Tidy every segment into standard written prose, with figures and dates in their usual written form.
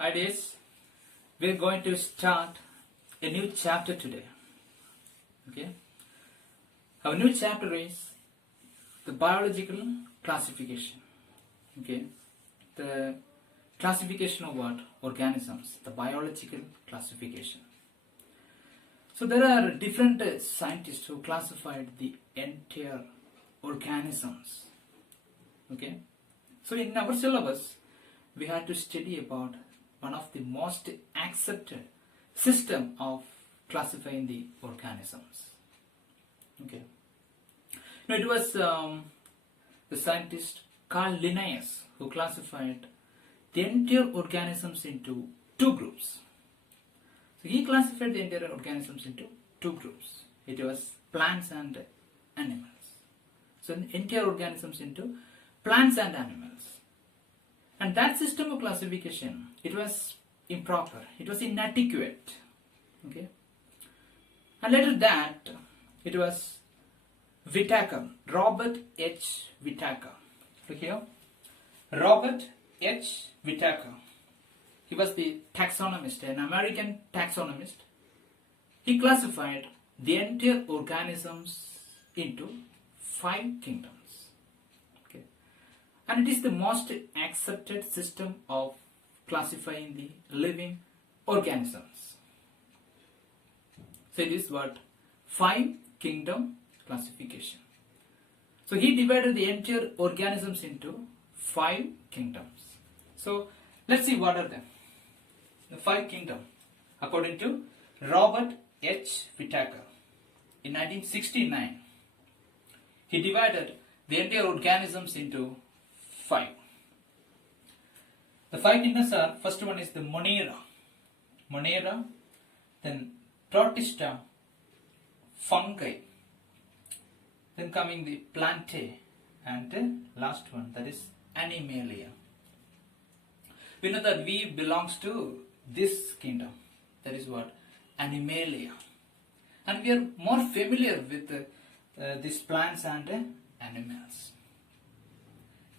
Ideas. We're going to start a new chapter today. Okay. Our new chapter is the biological classification. Okay. The classification of what? Organisms. The biological classification. So there are different scientists who classified the entire organisms. Okay. So in our syllabus, we had to study about one of the most accepted system of classifying the organisms. Okay. Now it was the scientist Carl Linnaeus who classified the entire organisms into two groups. So he classified the entire organisms into two groups. It was plants and animals. So entire organisms into plants and animals. And that system of classification, it was improper. It was inadequate. Okay. And later that, it was Whittaker, Robert H. Whittaker. Look here. Robert H. Whittaker. He was the taxonomist, an American taxonomist. He classified the entire organisms into 5 kingdoms. Okay. And it is the most accepted system of classifying the living organisms. So it is what? 5 kingdom classification. So he divided the entire organisms into 5 kingdoms. So let's see what are them. The 5 kingdoms according to Robert H. Whittaker. In 1969, he divided the entire organisms into 5. The 5 kingdoms are, first one is the Monera, then Protista, fungi, then coming the Plantae, and the last one, that is Animalia. We know that we belongs to this kingdom, that is what? Animalia. And we are more familiar with these plants and animals.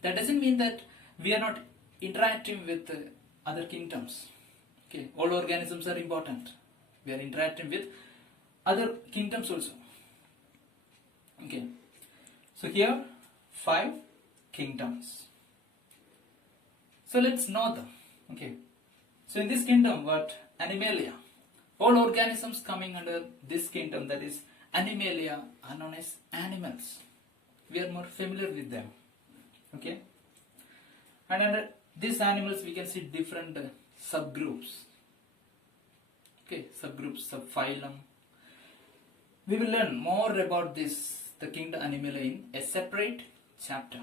That doesn't mean that we are not interacting with other kingdoms. Okay, all organisms are important. We are interacting with other kingdoms also. Okay, so here 5 kingdoms. So let's know them. Okay, so in this kingdom, what? Animalia. All organisms coming under this kingdom, that is Animalia, are known as animals. We are more familiar with them. Okay, and under these animals we can see different subgroups. Okay, subgroups, subphylum. We will learn more about this, the kingdom Animalia, in a separate chapter.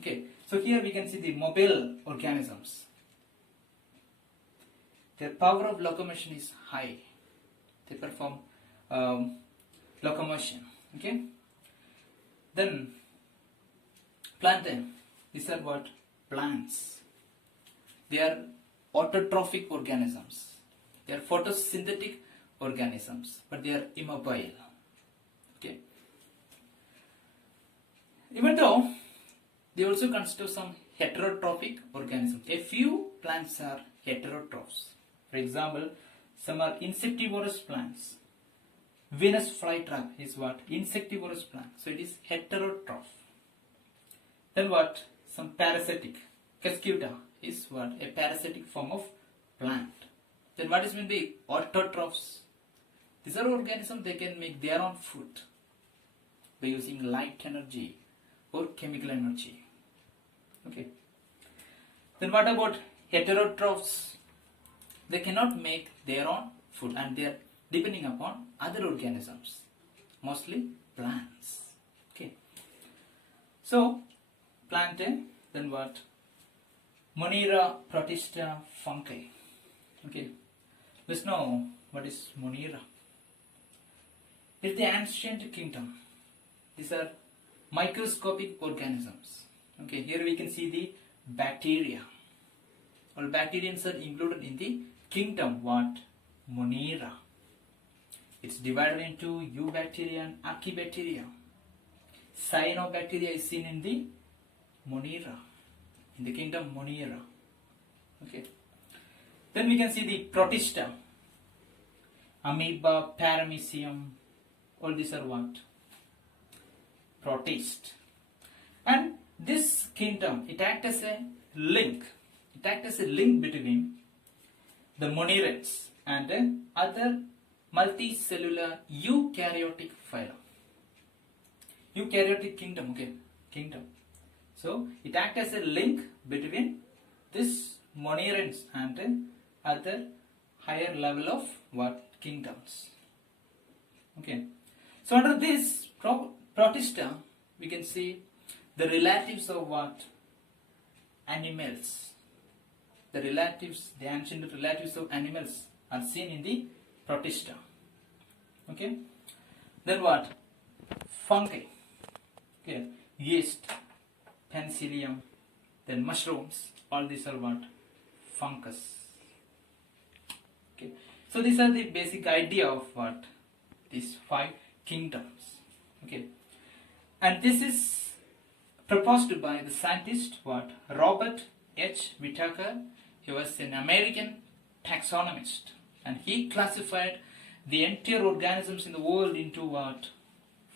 Okay, so here we can see the mobile organisms. Their power of locomotion is high. They perform locomotion. Okay. Then Plantae. These are what? Plants. They are autotrophic organisms. They are photosynthetic organisms, but they are immobile. Okay. Even though they also consist of some heterotrophic organisms. A few plants are heterotrophs. For example, some are insectivorous plants. Venus flytrap is what? Insectivorous plant. So it is heterotroph. Then what? Some parasitic. Cuscuta is what? A parasitic form of plant. Then what is meant by autotrophs? These are organisms, they can make their own food by using light energy or chemical energy. Okay. Then what about heterotrophs? They cannot make their own food and they are depending upon other organisms, mostly plants. Okay. So, Plantae, then what? Monera, Protista, fungi. Okay. Let's know what is Monera. It's the ancient kingdom. These are microscopic organisms. Okay, here we can see the bacteria. All bacterians are included in the kingdom what? Monera. It's divided into eubacteria and archaebacteria. Cyanobacteria is seen in the Monera, in the kingdom Monera. Okay. Then we can see the Protista, amoeba, paramecium, all these are what? Protist. And this kingdom, it acts as a link. It acts as a link between the monereans and other multicellular eukaryotic phylum. Eukaryotic kingdom, okay, kingdom. So it acts as a link between this monereans and other higher level of what? Kingdoms. Okay. So under this Protista, we can see the relatives of what? Animals. The relatives, the ancient relatives of animals are seen in the Protista. Okay. Then what? Fungi. Okay. Yeast, penicillium, then mushrooms. All these are what? Fungus. Okay. So these are the basic idea of what? These 5 kingdoms. Okay. And this is proposed by the scientist what? Robert H. Whittaker. He was an American taxonomist, and he classified the entire organisms in the world into what?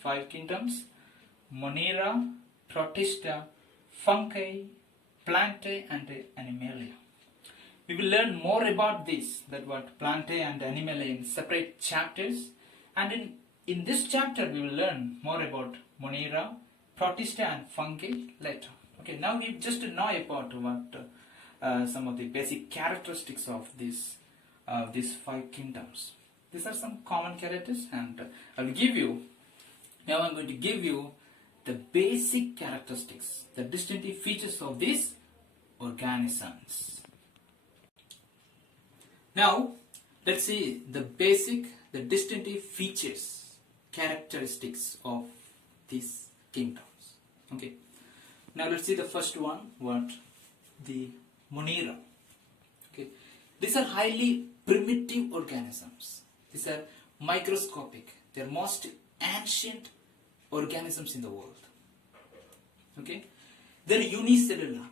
5 kingdoms: Monera, Protista, Fungi, Plantae, and Animalia. We will learn more about this, that what? Plantae and Animalia, in separate chapters, and in this chapter we will learn more about Monera, Protista, and Fungi later. Okay, now we just know about what some of the basic characteristics of these 5 kingdoms. These are some common characters, and I will give you. Now I'm going to give you the basic characteristics, the distinctive features of these organisms. Now let's see the distinctive features, characteristics of these kingdoms. Okay. Now let's see the first one. What? The Monera. Okay. These are highly primitive organisms. These are microscopic. They are most ancient organisms in the world. Okay. They are unicellular.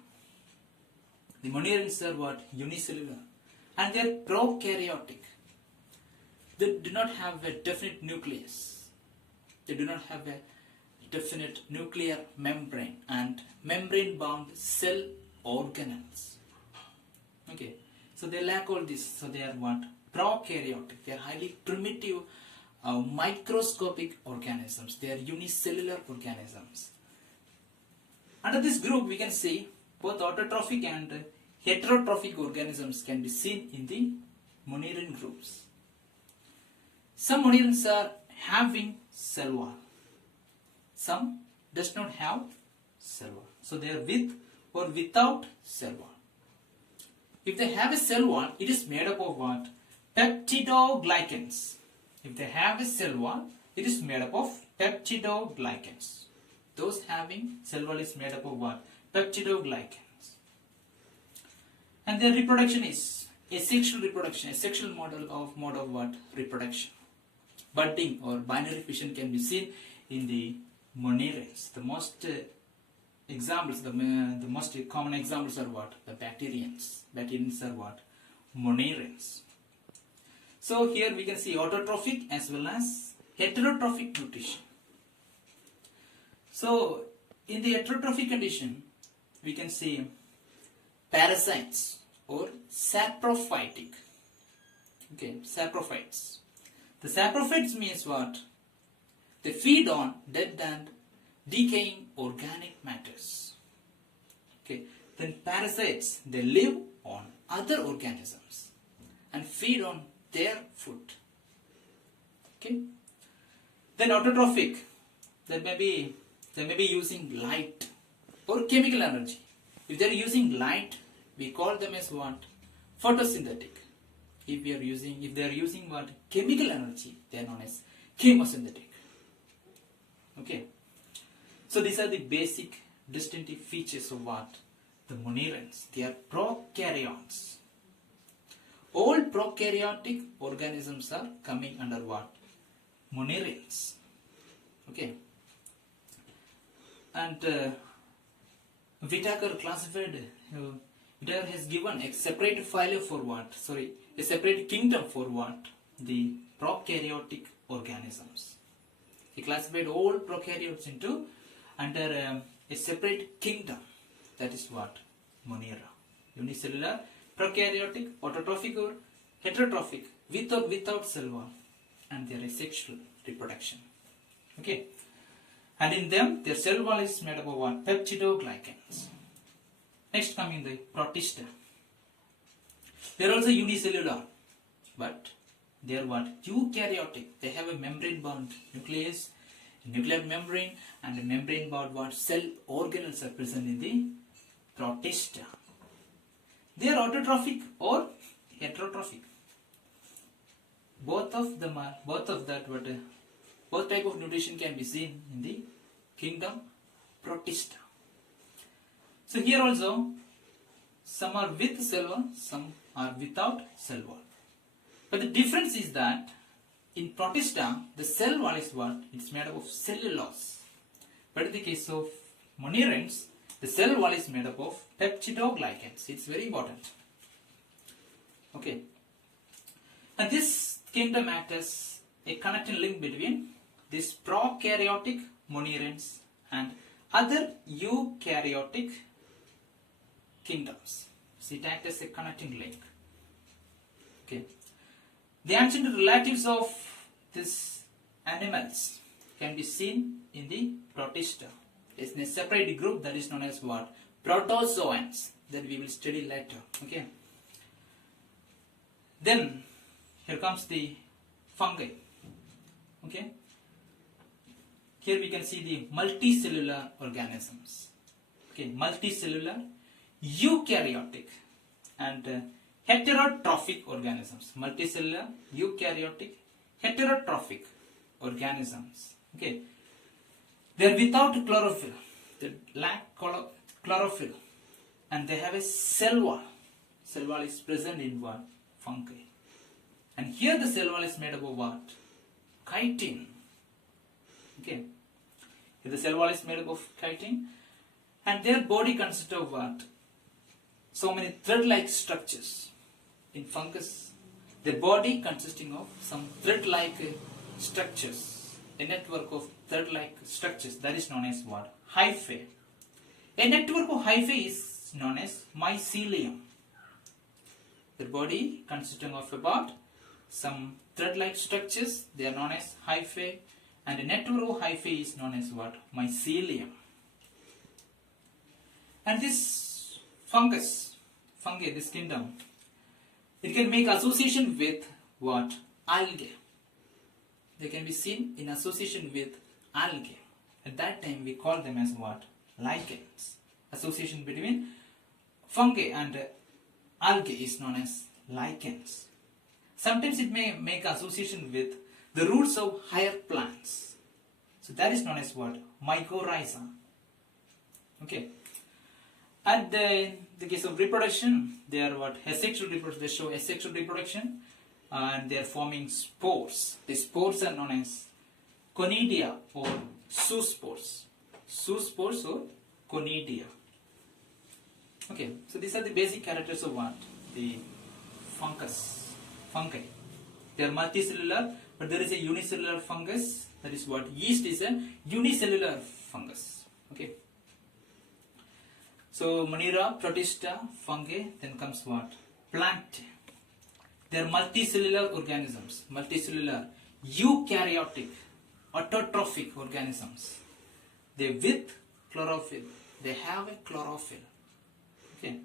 The Monerans are what? Unicellular. And they are prokaryotic. They do not have a definite nucleus. They do not have a definite nuclear membrane and membrane-bound cell organelles. Okay, so they lack all this. So they are what? Prokaryotic. They are highly primitive, microscopic organisms. They are unicellular organisms. Under this group, we can see both autotrophic and heterotrophic organisms can be seen in the Moneran groups. Some Monerans are having cell wall. Some does not have cell wall. So they are with or without cell wall. If they have a cell wall, it is made up of what? Peptidoglycans. If they have a cell wall, it is made up of peptidoglycans. Those having cell wall is made up of what? Peptidoglycans. And their reproduction is asexual reproduction, a sexual mode of what? Reproduction. Budding or binary fission can be seen in the Monerans. The most examples, the most common examples are what? The Bacterians. Bacterians are what? Monerans. So here we can see autotrophic as well as heterotrophic nutrition. So in the heterotrophic condition, we can see parasites or saprophytic. Okay, saprophytes. The saprophytes means what? They feed on dead and decaying organic matters. Okay. Then parasites, they live on other organisms and feed on their food. Okay. Then autotrophic, they may be using light or chemical energy. If they are using light, we call them as what? Photosynthetic. If they are using what? Chemical energy, they are known as chemosynthetic. Okay. So these are the basic distinctive features of what? The Monerans. They are prokaryotes. All prokaryotic organisms are coming under what? Monerans. Okay. And Whittaker classified It has given a separate file for what? Sorry, a separate kingdom for what? The prokaryotic organisms. He classified all prokaryotes into under a separate kingdom. That is what? Monera. Unicellular, prokaryotic, autotrophic or heterotrophic, with or without cell wall, and there is sexual reproduction. Okay. And in them, their cell wall is made up of what? Peptidoglycans. Next coming the protista. They are also unicellular, but they are what? Eukaryotic. They have a membrane bound nucleus, a nuclear membrane, and a membrane bound what? Cell organelles are present in the protista. They are autotrophic or heterotrophic. Both of them are, both type of nutrition can be seen in the kingdom protista. So here also, some are with cell wall, some are without cell wall. But the difference is that in protista, the cell wall is what? It's made up of cellulose. But in the case of monerans, the cell wall is made up of peptidoglycans. It's very important. Okay. And this kingdom acts as a connecting link between these prokaryotic monerans and other eukaryotic kingdoms. So it acts as a connecting link. Okay. The ancient relatives of these animals can be seen in the protista. It's in a separate group that is known as what? Protozoans, that we will study later. Okay. Then here comes the fungi. Okay. Here we can see the multicellular organisms. Okay, multicellular, eukaryotic, and heterotrophic organisms. Multicellular, eukaryotic, heterotrophic organisms. Okay, they are without chlorophyll. They lack chlorophyll, and they have a cell wall. Cell wall is present in what? Fungi. And here the cell wall is made up of what? Chitin. Okay. Here the cell wall is made up of chitin, and their body consists of what? So many thread-like structures. In fungus, their body consisting of some thread-like structures. A network of thread-like structures, that is known as what? Hyphae. A network of hyphae is known as mycelium. Their body consisting of about some thread-like structures, they are known as hyphae, and a network of hyphae is known as what? Mycelium. And this fungi, this kingdom, it can make association with what? Algae. They can be seen in association with algae. At that time we call them as what? Lichens. Association between fungi and algae is known as lichens. Sometimes it may make association with the roots of higher plants. So that is known as what? Mycorrhiza. Okay. And in the case of reproduction, they are what? Asexual reproduction. They show asexual reproduction, and they are forming spores. The spores are known as conidia or zoospores. Zoospores or conidia. Okay, so these are the basic characters of what? The fungi. They are multicellular, but there is a unicellular fungus. That is what? Yeast is a unicellular fungus. Okay. So Monera, Protista, fungi, then comes what? Plant. They are multicellular organisms. Multicellular, eukaryotic, autotrophic organisms. They with chlorophyll. They have a chlorophyll. Okay.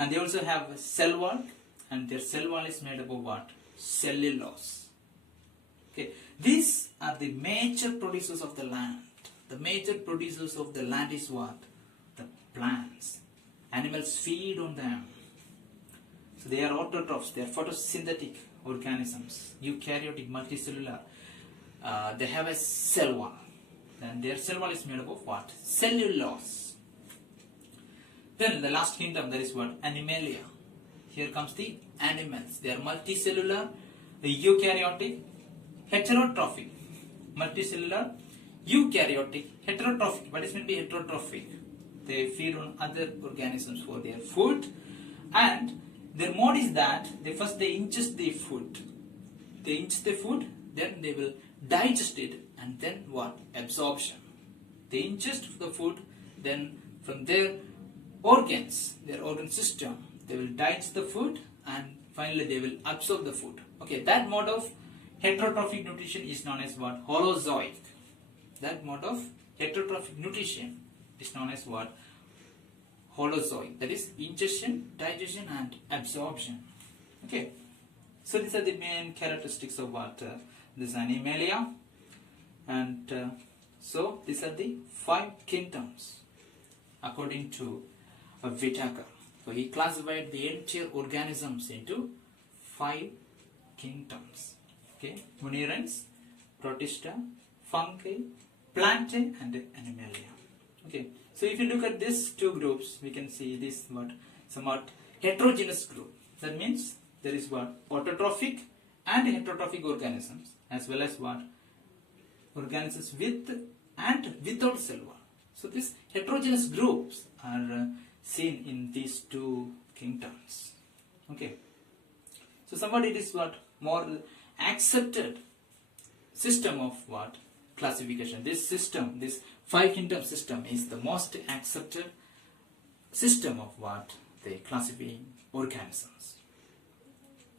And they also have a cell wall, and their cell wall is made up of what? Cellulose. Okay. These are the major producers of the land. The major producers of the land is what? The plants. Animals feed on them. So they are autotrophs. They are photosynthetic organisms. Eukaryotic, multicellular. They have a cell wall. And their cell wall is made up of what? Cellulose. Then the last kingdom, that is what? Animalia. Here comes the animals. They are multicellular, eukaryotic, heterotrophic. Multicellular, eukaryotic, heterotrophic. What is meant by heterotrophic? They feed on other organisms for their food, And their mode is that they ingest the food. They ingest the food, then they will digest it, and then what? Absorption. They ingest the food, then from their organs, their organ system, they will digest the food, and finally they will absorb the food. Okay, that mode of heterotrophic nutrition is known as what? Holozoic. That mode of heterotrophic nutrition is known as what? Holozoic. That is ingestion, digestion, and absorption. Okay. So these are the main characteristics of what? This Animalia. And so these are the 5 kingdoms according to Whitaker. So he classified the entire organisms into 5 kingdoms. Okay, Monierans, Protista, Fungi, Plantae, and Animalia. Okay, so if you look at these 2 groups, we can see this what? Somewhat heterogeneous group. That means there is what? Autotrophic and heterotrophic organisms, as well as what? Organisms with and without cell wall. So these heterogeneous groups are seen in these 2 kingdoms. Okay. So somewhat it is what? More accepted system of what? Classification. This system, this 5 kingdom system is the most accepted system of what? The classifying organisms.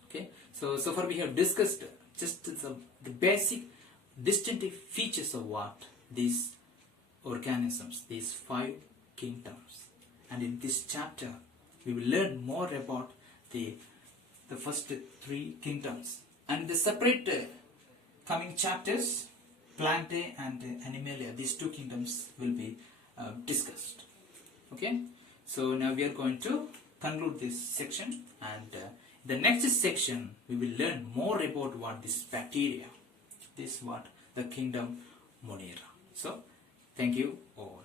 Okay. So far we have discussed just the basic distinctive features of what? These organisms, these 5 kingdoms. And in this chapter, we will learn more about the first 3 kingdoms. And the separate coming chapters, Plantae and Animalia, these 2 kingdoms will be discussed. Okay? So now we are going to conclude this section, and the next section we will learn more about what? This bacteria. This what? The kingdom Monera. So, thank you all.